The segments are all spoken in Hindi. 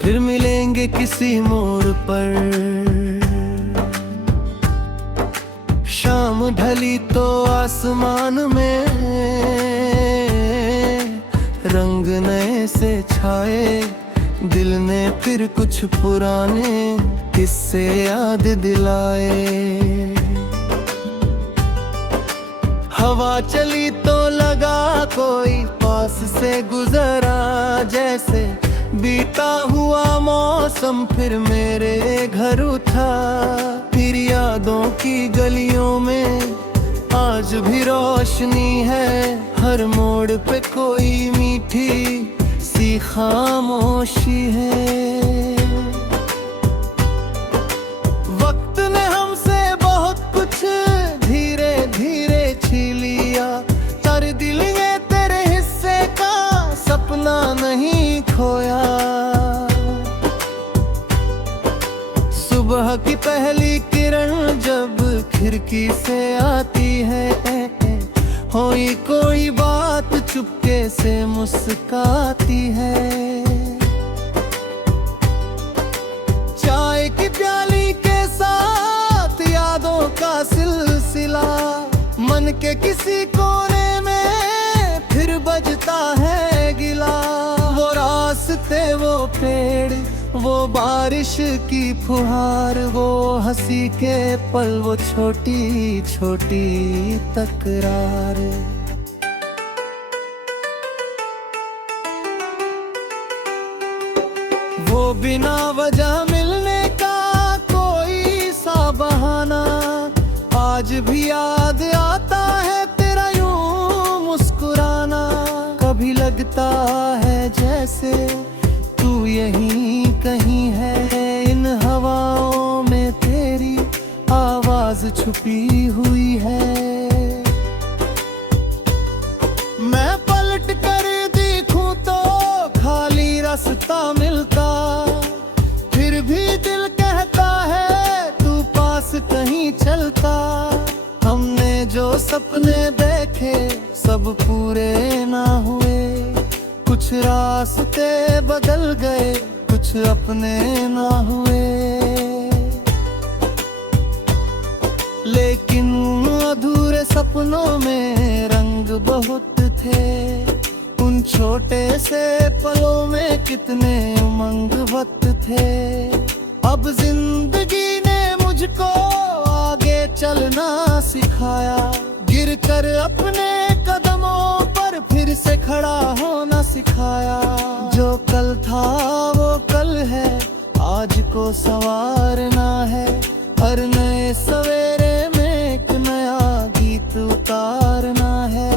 फिर मिलेंगे किसी मोड़ पर, शाम ढली तो आसमान में रंग नए से छाए। दिल ने फिर कुछ पुराने किस्से याद दिलाए। हवा चली तो लगा कोई पास से गुजरा, जैसे बीता हुआ मौसम फिर मेरे घर उठा। फिर यादों की गलियों में आज भी रोशनी है, हर मोड़ पे कोई मीठी सी खामोशी है। वक्त ने हमसे बहुत कुछ धीरे धीरे छीन लिया, कर दिल ने तेरे हिस्से का सपना नहीं खोया। सुबह की पहली किरण जब खिड़की से आती है, होई कोई बात चुपके से मुस्काती है। चाय की प्याली के साथ यादों का सिलसिला, मन के किसी कोने में फिर बजता है गिला। वो रास्ते, वो पेड़, वो बारिश की फुहार, वो हंसी के पल, वो छोटी छोटी तकरार। वो बिना वजह मिलने का कोई सा बहाना, आज भी याद आता है तेरा यूं मुस्कुराना। कभी लगता है जैसे तू यहीं कहीं है, इन हवाओं में तेरी आवाज छुपी हुई है। मैं पलट कर देखूं तो खाली रास्ता मिलता, फिर भी दिल कहता है तू पास कहीं चलता। हमने जो सपने देखे सब पूरे ना हुए, कुछ रास्ते बदल गए, कुछ अपने ना हुए। लेकिन अधूरे सपनों में रंग बहुत थे, उन छोटे से पलों में कितने उमंग वक्त थे। अब जिंदगी ने मुझको आगे चलना सिखाया, गिर कर अपने कदमों पर फिर से खड़ा होना सिखाया। जो कल था वो कल है, आज को संवारना है। हर नए सवेरे में एक नया गीत उतारना है।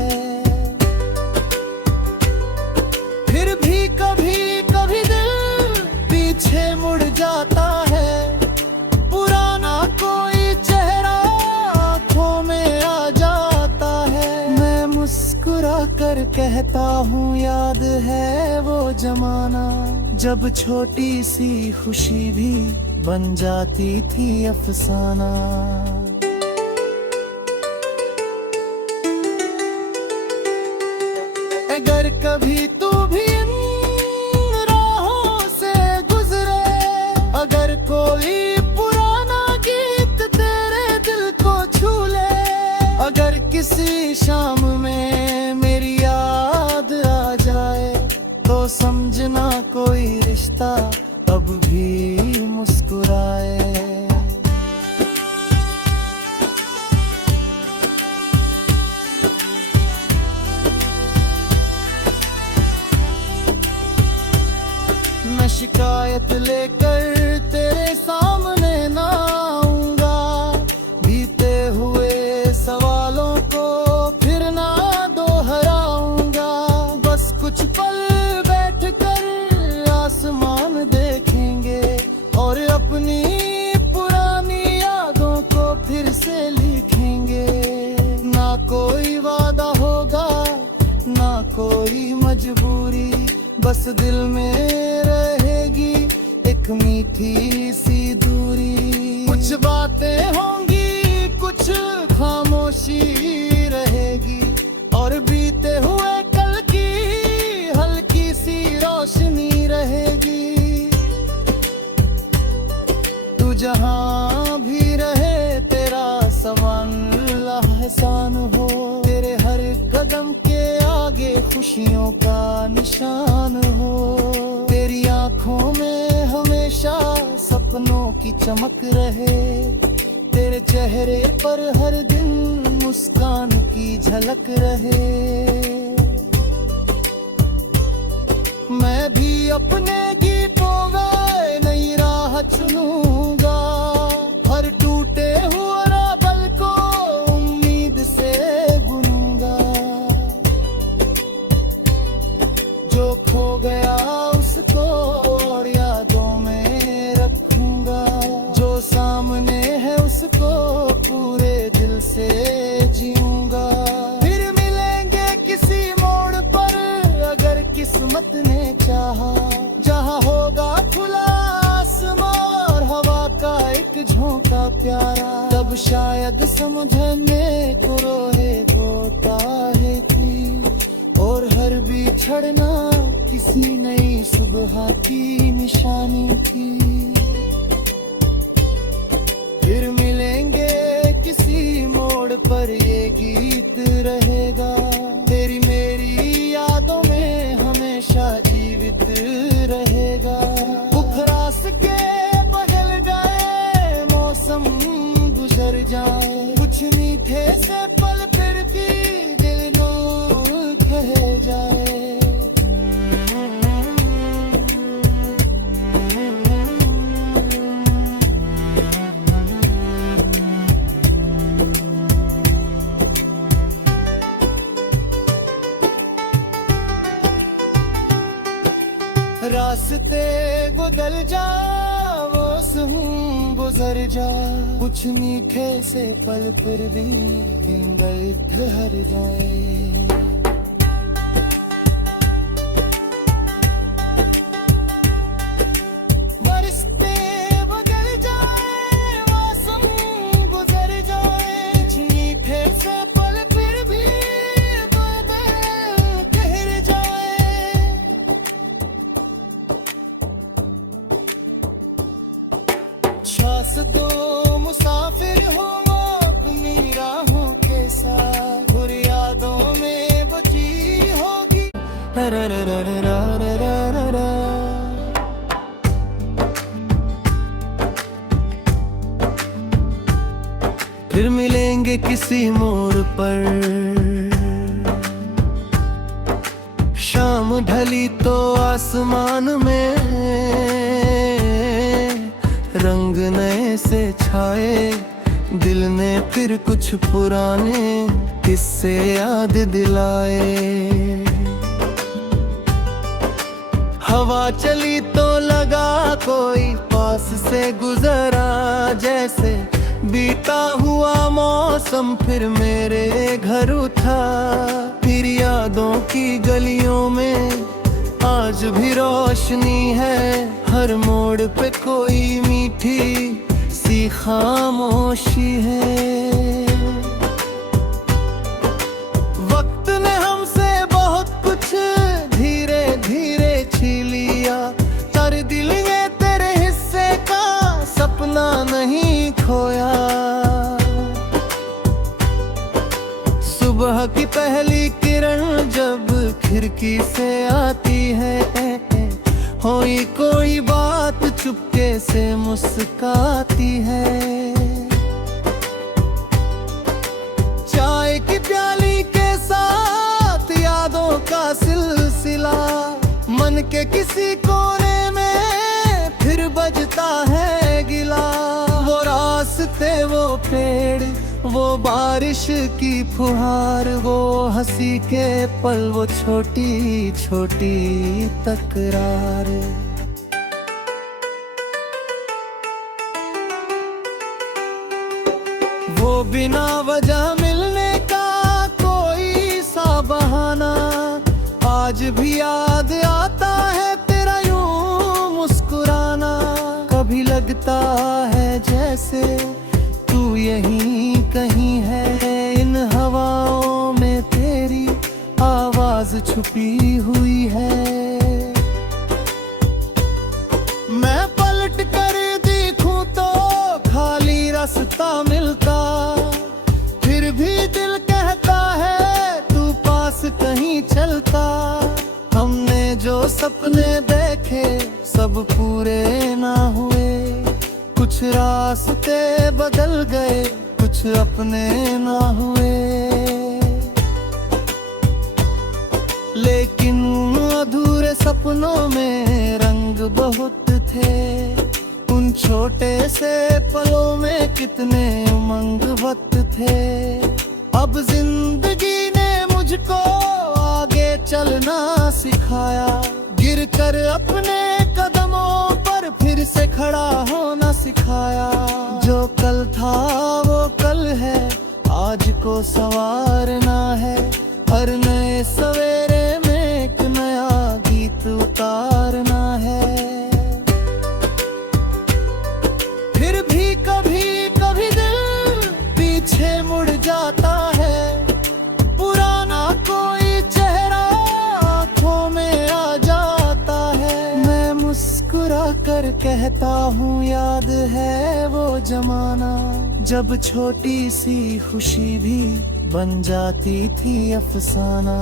फिर भी कभी कभी दिल पीछे मुड़ जाता है, पुराना कोई चेहरा आंखों में आ जाता है। मैं मुस्कुरा कर कहता हूँ याद है वो जमाना, जब छोटी सी खुशी भी बन जाती थी अफसाना। अगर कभी तू भी इन राहों से गुजरे, अगर कोई पुराना गीत तेरे दिल को छू ले, अगर किसी शाम में मेरी याद आ जाए, तो समझना कोई रिश्ता अब भी मुस्कुराए। मैं शिकायत लेकर तेरे सामने ना आऊंगा, बीते हुए सवालों को फिर ना दोहराऊंगा। बस कुछ पल बैठकर आसमान देखेंगे और अपनी पुरानी यादों को फिर से लिखेंगे। ना कोई वादा होगा, ना कोई मजबूरी, बस दिल में रहेगी एक मीठी सी दूरी। कुछ बातें होंगी, कुछ निशान हो। तेरी आंखों में हमेशा सपनों की चमक रहे, तेरे चेहरे पर हर दिन मुस्कान की झलक रहे। मैं भी अपने गीतों में नई राह चुनूंगा, हर टूटे हुए पल को उम्मीद से बुनूंगा। जो खो गया उसको और यादों में रखूंगा, जो सामने है उसको पूरे दिल से जीऊंगा। फिर मिलेंगे किसी मोड़ पर अगर किस्मत ने चाहा, जहाँ होगा खुला आसमां और हवा का एक झोंका प्यारा। तब शायद समझने को रोहे होता है थी, और हर बिछड़ना किसी नई सुबह की निशानी थी। फिर मिलेंगे किसी मोड़ पर ये गीत रहेगा, तेरी मेरी यादों में हमेशा जीवित रहेगा। उखरास के बदल गए मौसम गुजर जाए, कुछ मीठे से पल फिर भी दिल नो कह जाए। रास्ते बदल जा वो सुन गुजर जा, कुछ मीठे से पल फिर भी दिन ठहर जाए। बरसते बदल जाए मौसम गुजर जाए, कुछ मीठे से पल फिर भी बदल ठहर जाए। श्वास दो मुसाफिर हो अपनी राहों के साथ, और यादों में बची होगी। फिर मिलेंगे किसी मोड़ पर, शाम ढली तो आसमान में रंग नए से छाए। दिल ने फिर कुछ पुराने किस्से याद दिलाए। हवा चली तो लगा कोई पास से गुजरा, जैसे बीता हुआ मौसम फिर मेरे घर उठा। फिर यादों की गलियों में आज भी रोशनी है, हर मोड़ पे कोई मीठी सी खामोशी है। वक्त ने हमसे बहुत कुछ धीरे धीरे छीन लिया, तर दिल में तेरे हिस्से का सपना नहीं खोया। सुबह की पहली किरण जब खिड़की से आती है, होई कोई बात चुपके से मुस्काती है। चाय की प्याली के साथ यादों का सिलसिला, मन के किसी कोने में फिर बजता है गिला। वो रास्ते, वो पेड़, वो बारिश की फुहार, वो हंसी के पल, वो छोटी छोटी तकरार। वो बिना वजह मिलने का कोई सा बहाना, आज भी याद आता है तेरा यूं मुस्कुराना। कभी लगता है जैसे तू यहीं कहीं है, इन हवाओं में तेरी आवाज छुपी हुई है। मैं पलट कर देखूं तो खाली रास्ता मिलता, फिर भी दिल कहता है तू पास कहीं चलता। हमने सपने देखे सब पूरे ना हुए, कुछ रास्ते बदल गए, कुछ अपने ना हुए। लेकिन अधूरे सपनों में रंग बहुत थे, उन छोटे से पलों में कितने उमंग वक्त थे। अब जिंदगी ने मुझको आगे चलना सिखाया, गिरकर अपने कदमों पर फिर से खड़ा होना सिखाया। जो कल था वो कल है, आज को संवारना है, हर नए सवेरे में एक नया गीत उतारना है। फिर भी कभी कभी दिल पीछे मुड़ जाता है, पुराना कोई चेहरा आंखों में आ जाता है। मैं मुस्कुरा कर कहता हूँ याद है वो जमाना, जब छोटी सी खुशी भी बन जाती थी अफसाना।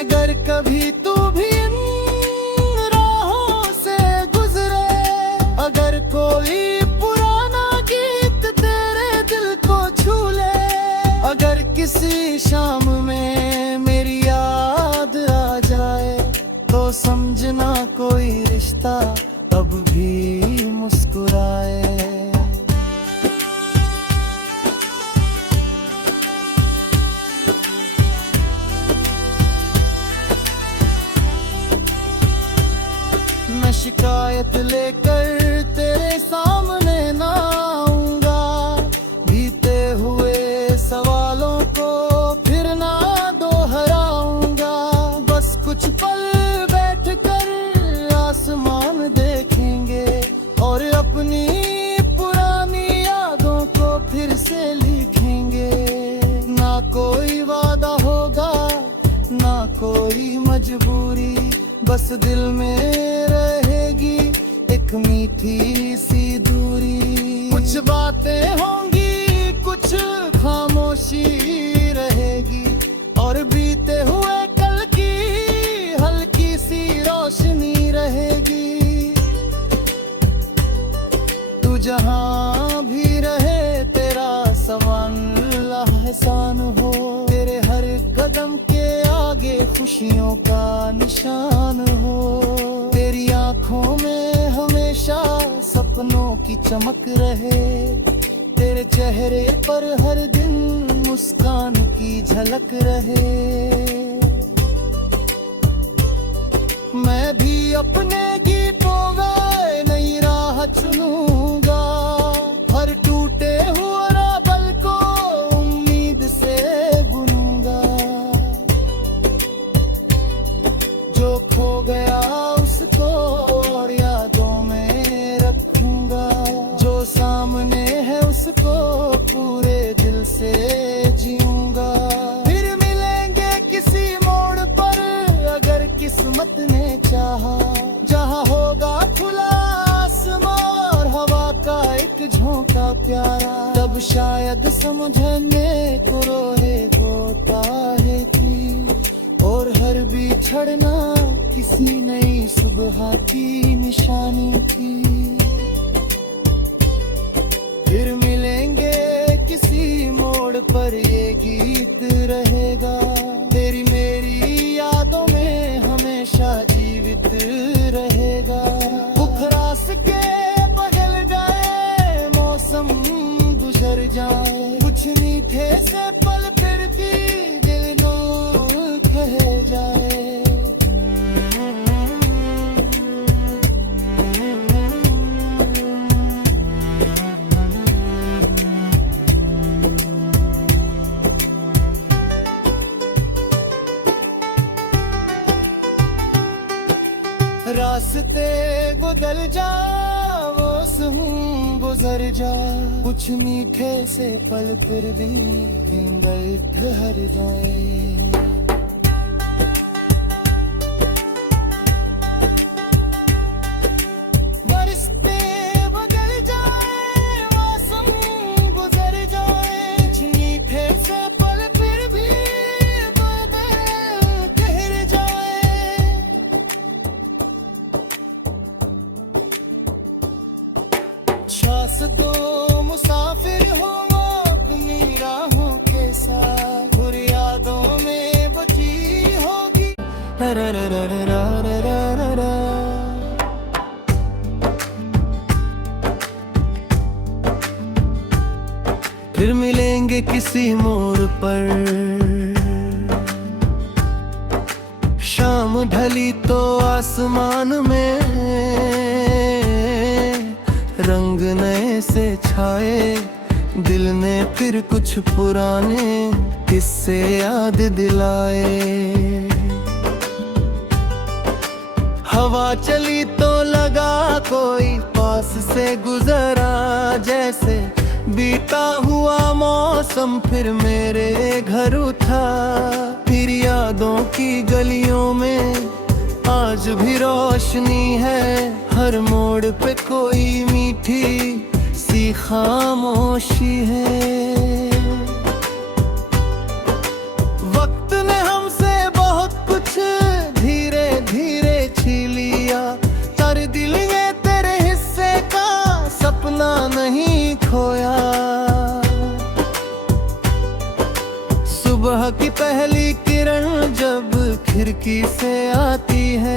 अगर कभी तू भी इन राहों से गुजरे, अगर कोई पुराना गीत तेरे दिल को छू ले, अगर किसी शाम में मेरी याद आ जाए, तो समझना कोई रिश्ता अब भी मुस्कुराए। मैं शिकायत लेकर तेरे सामने ना आऊंगा, बीते हुए सवालों को फिर ना दोहराऊंगा। बस कुछ पल बैठकर आसमान देखेंगे और अपनी पुरानी यादों को फिर से लिखेंगे। ना कोई वादा होगा, ना कोई मजबूरी, बस दिल में रहेगी एक मीठी सी दूरी। कुछ बातें होंगी, कुछ खामोशी रहेगी, और बीते हुए कल की हल्की सी रोशनी रहेगी। तू जहाँ भी रहे तेरा सवाला एहसान हो, तेरे हर कदम के आगे खुशियों का निशान हो। तेरी आंखों में हमेशा सपनों की चमक रहे, तेरे चेहरे पर हर दिन मुस्कान की झलक रहे। मैं भी अपने गीतों में नई राह चुनूंगा, हर टूटे हुए पल को उम्मीद से बुनूंगा। जो खो गया उसको और यादों में रखूंगा, जो सामने है उसको पूरे दिल से जीऊंगा। फिर मिलेंगे किसी मोड़ पर अगर किस्मत ने चाहा, जहाँ होगा खुला आसमां और हवा का एक झोंका प्यारा। तब शायद समझने को रोहे को तारे थी, और हर बिछड़ना किसी नई सुबह की निशानी थी। फिर मिलेंगे किसी मोड़ पर ये गीत रहेगा, तेरी मेरी यादों में हमेशा जीवित रहेगा। उखरास के बदल जाए, मौसम गुजर जाए, कुछ मीठे से पल फिर भी दिल नो कह जाए। रास्ते बदल जा, वो सुन गुजर जा, कुछ मीठे से पल फिर भी दिल ठहर जाए। रास्ते बदल जाए, मौसम गुजर जाए, कुछ मीठे से पल बस दो मुसाफिर हो अपनी राहों के साथ, बुरी यादों में बची होगी। फिर मिलेंगे किसी मोड़ पर, शाम ढली तो आसमान में रंग नए से छाए, दिल ने फिर कुछ पुराने किस्से याद दिलाए। हवा चली तो लगा कोई पास से गुजरा, जैसे बीता हुआ मौसम फिर मेरे घर उठा। फिर यादों की गलियों में आज भी रोशनी है, हर मोड़ पे कोई मीठी सी खामोशी है। वक्त ने हमसे बहुत कुछ धीरे धीरे छीन लिया, कर दिल ने तेरे हिस्से का सपना नहीं खोया। सुबह की पहली किरण जब खिड़की से आती है,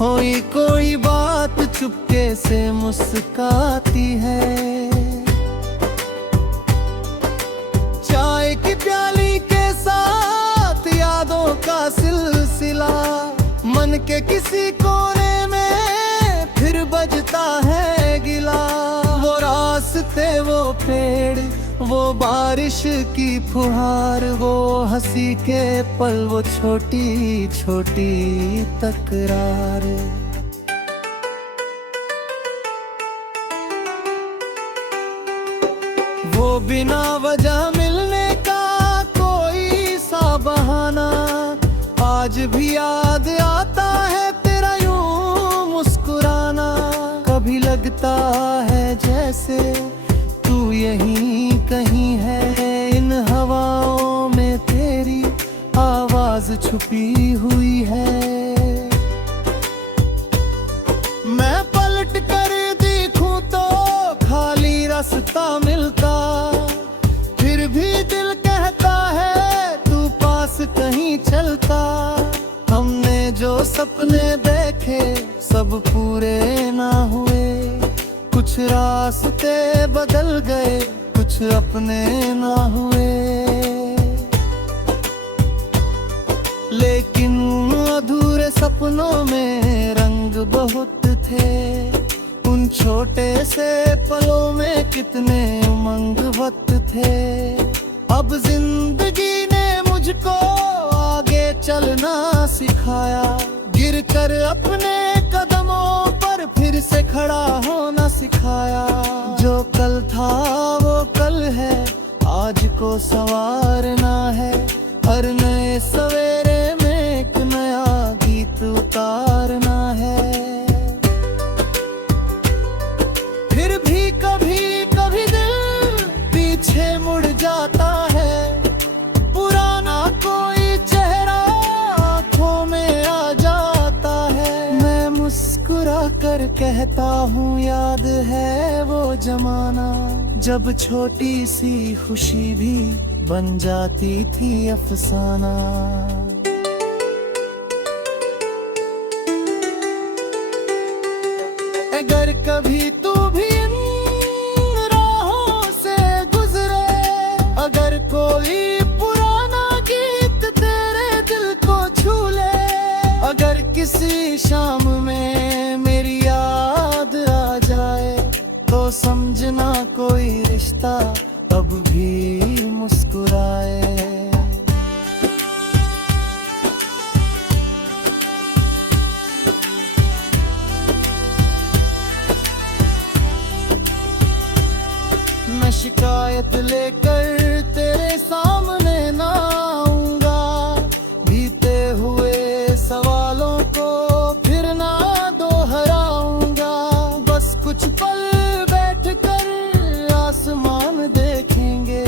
होई कोई बात चुपके से मुस्काती है। चाय की प्याली के साथ यादों का सिलसिला, मन के किसी कोने में फिर बजता है गिला। वो रास्ते, वो पेड़, वो बारिश की फुहार, वो हंसी के पल, वो छोटी छोटी तकरार। वो बिना वजह मिलने का कोई सा बहाना, आज भी याद आता है तेरा यूं मुस्कुराना। कभी लगता है जैसे तू यहीं कहीं है, इन हवाओं में तेरी आवाज छुपी हुई है। मैं पलट कर देखूं तो खाली रास्ता मिलता, फिर भी दिल कहता है तू पास कहीं चलता। हमने जो सपने देखे सब पूरे ना हुए, कुछ रास्ते बदल गए, कुछ अपने ना हुए। लेकिन अधूरे सपनों में रंग बहुत थे, उन छोटे से पलों में कितने उमंग वक्त थे। अब जिंदगी ने मुझको आगे चलना सिखाया, गिर कर अपने कदमों पर फिर से खड़ा होना सिखाया। जो कल था वो कल है, आज को संवारना है, हर नए सवेरे में एक नया गीत उतारना है। फिर भी कभी कभी दिल पीछे मुड़ जाता है, पुराना कोई चेहरा आंखों में आ जाता है। मैं मुस्कुरा कर कहता हूँ याद है वो जमाना, जब छोटी सी खुशी भी बन जाती थी अफसाना। अगर कभी तू भी इन राहों से गुजरे, अगर कोई पुराना गीत तेरे दिल को छू ले, अगर किसी शाम में मेरी याद आ जाए, तो समझना कोई रिश्ता अब भी मुस्कुराए। मैं शिकायत लेकर तेरे सामने ना आऊंगा, बीते हुए सवालों को फिर ना दोहराऊंगा। बस कुछ पल बैठकर आसमान देखेंगे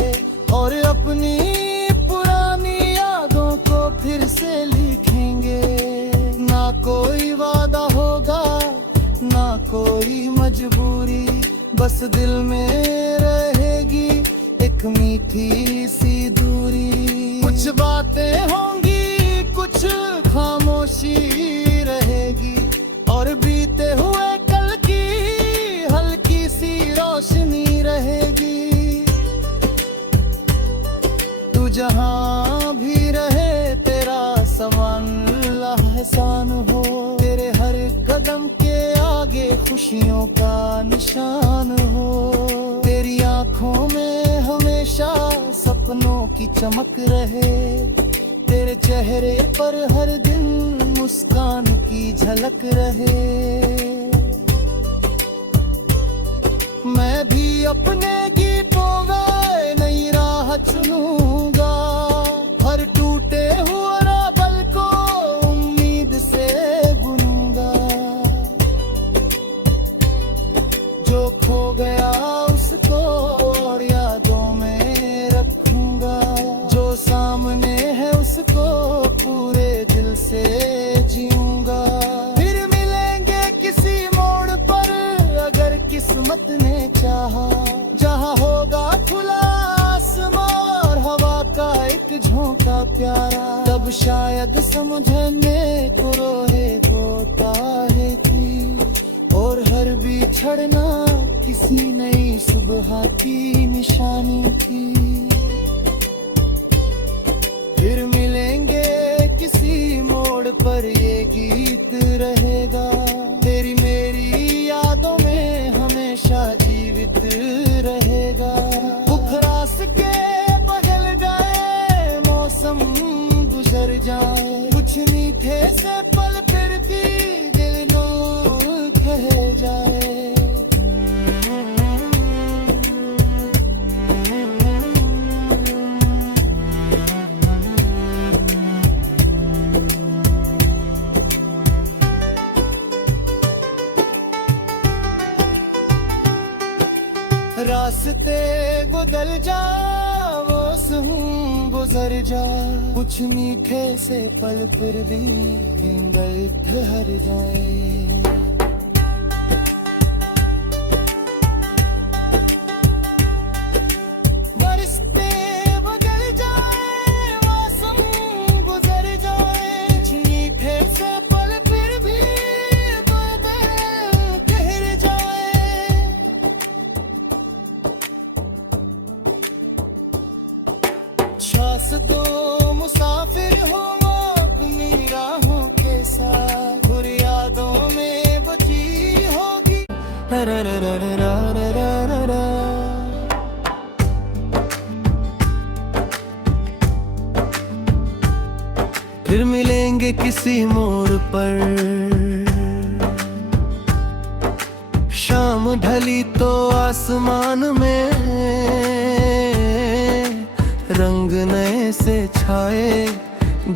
और अपनी पुरानी यादों को फिर से लिखेंगे। ना कोई वादा होगा, ना कोई मजबूरी, बस दिल में रहेगी एक मीठी सी दूरी। कुछ बातें होंगी, कुछ खामोशी रहेगी, और बीते हुए कल की हल्की सी रोशनी रहेगी। तू जहां भी रहे तेरा समान एहसान हो, तेरे हर कदम के आगे खुशियों का निशान हो। तेरी आंखों में हमेशा सपनों की चमक रहे, तेरे चेहरे पर हर दिन मुस्कान की झलक रहे। मैं भी अपने गीतों में नई राह चुनूंगा, हर टूटे हुए पल को उम्मीद से बुनूंगा। जो खो गया उसको और यादों में रखूंगा, जो सामने है उसको पूरे दिल से जीऊंगा। फिर मिलेंगे किसी मोड़ पर अगर किस्मत ने चाहा, जहां होगा खुला आसमां और हवा का एक झोंका प्यारा। तब शायद समझने को रोहे होता है थी, और हर बिछड़ना किसी नई सुबह की निशानी थी। फिर मिलेंगे किसी मोड़ पर ये गीत रहेगा, तेरी मेरी यादों में हमेशा जीवित रहेगा। बुखरास के बदल गए मौसम गुजर जाए, कुछ मीठे से पल फिर भी दिल नो कह जाए। रास्ते बदल जा वो सहूं गुजर जा, कुछ मीठे से पल फिर भी दर्द ठहर जाए। बरसते बदल जाए मौसम गुजर जाए, कुछ मीठे से पल फिर भी दर्द ठहर जाए। श्वास तो मुसाफिर हो अपनी राहों के साथ, बुरी यादों में बची होगी। फिर मिलेंगे किसी मोड़ पर, शाम ढली तो आसमान में रंग नए से छाए,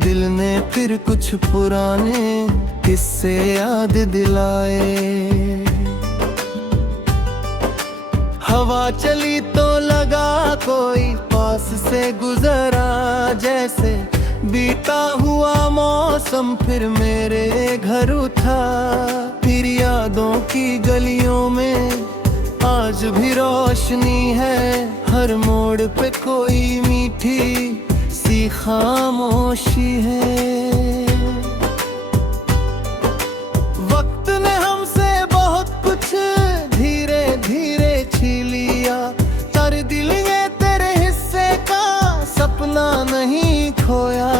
दिल ने फिर कुछ पुराने किस्से याद दिलाए। हवा चली तो लगा कोई पास से गुजरा, जैसे बीता हुआ मौसम फिर मेरे घर उठा। फिर यादों की गलियों में आज भी रोशनी है, हर मोड़ पे कोई मीठी सी खामोशी है। वक्त ने हमसे बहुत कुछ धीरे धीरे छीन लिया, तर दिल में तेरे हिस्से का सपना नहीं खोया।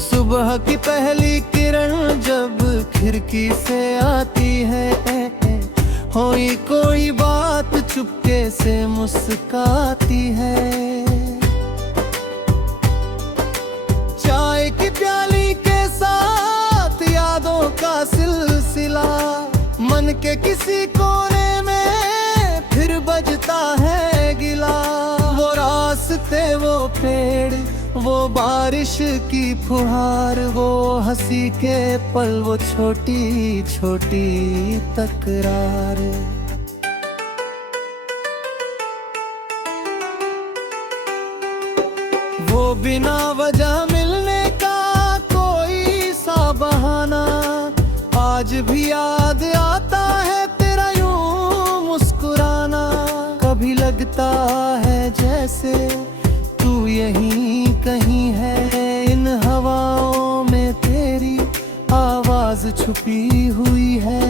सुबह की पहली किरण जब खिड़की से आती है, होई कोई बात चुपके से मुस्काती है। चाय की प्याली के साथ यादों का सिलसिला, मन के किसी कोने में फिर बजता है गिला। वो रास्ते, वो पेड़, वो बारिश की फुहार, वो हंसी के पल, वो छोटी छोटी तकरार। वो बिना वजह मिलने का कोई सा बहाना आज भी याद आता छुपी हुई है।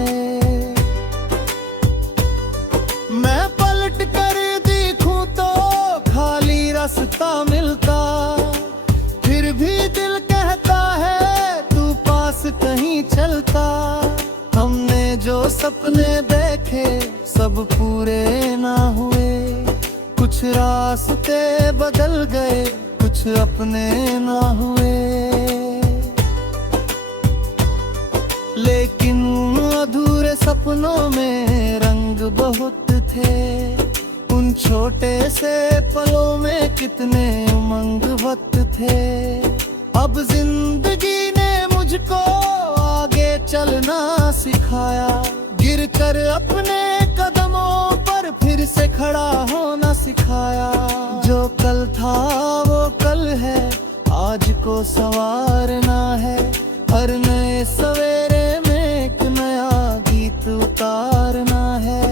मैं पलट कर देखूं तो खाली रास्ता मिलता, फिर भी दिल कहता है तू पास कहीं चलता। हमने जो सपने देखे सब पूरे ना हुए, कुछ रास्ते बदल गए कुछ अपने ना हुए। लेकिन अधूरे सपनों में रंग बहुत थे, उन छोटे से पलों में कितने उमंग वक्त थे। अब जिंदगी ने मुझको आगे चलना सिखाया, गिर कर अपने कदमों पर फिर से खड़ा होना सिखाया। जो कल था वो कल है, आज को संवारना है, हर नए सवेरे में एक नया गीत उतारना है।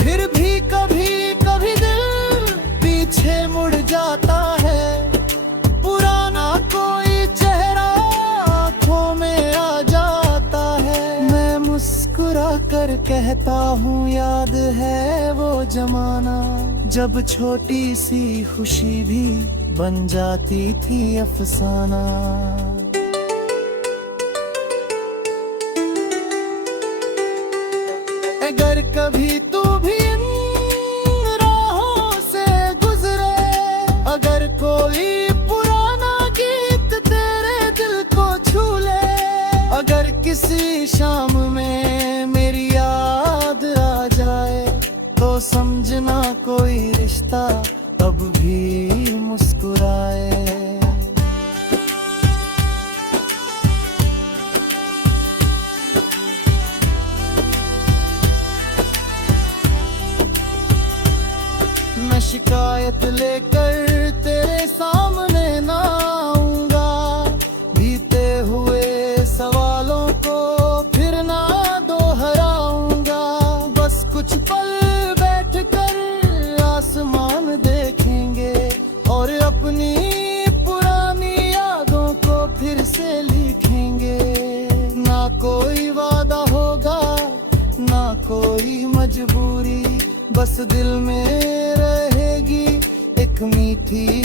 फिर भी कभी कभी दिल पीछे मुड़ जाता है, पुराना कोई चेहरा आंखों में आ जाता है। मैं मुस्कुरा कर कहता हूँ याद है वो जमाना, जब छोटी सी खुशी भी बन जाती थी अफसाना। अगर कभी तू भी इन राहों से गुजरे, अगर कोई पुराना गीत तेरे दिल को छू ले, अगर किसी शाम में मेरी याद आ जाए, तो समझना कोई रिश्ता अब भी मुस्कुराए। मैं शिकायत लेकर तेरे सामने ना आऊंगा, बीते हुए सवालों को फिर ना दोहराऊंगा। बस कुछ पल बैठकर आसमान देखेंगे और अपनी पुरानी यादों को फिर से लिखेंगे। ना कोई वादा होगा ना कोई मजबूरी, बस दिल में रहेगी एक मीठी